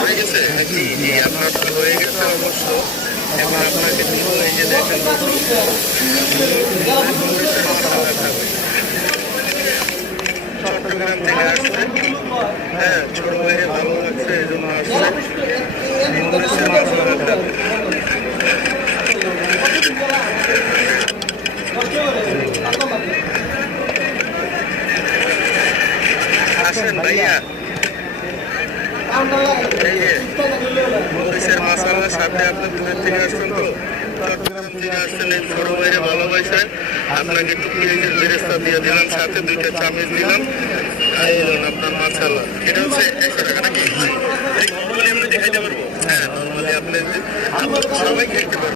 হয়ে গেছে জি জি আপনার তো হয়ে গেছে অবশ্য। এখন আপনাকে দিব এই যে দেখেন চট্টগ্রাম থেকে আসছে। হ্যাঁ ছোট ভাইয়ের ভালো লাগছে এই জন্য আসছে। আসেন ভাইয়া মরিচের মশালার সাথে আপনি দূরের থেকে আসছেন তো চট্টগ্রাম থেকে আসছেন এই ছোট ভাইরে ভালোবাসেন। আপনাকে একটু পেঁয়াজের বেরেস্তা দিয়ে দিলাম, সাথে 2টা চামচ দিলাম। এই আপনার মশালা এটা হচ্ছে 100 টাকা নাকি? নর্মালি আমরা দেখাইতে পারবো। হ্যাঁ নর্মালি আপনি সবাই খেতে পারবো।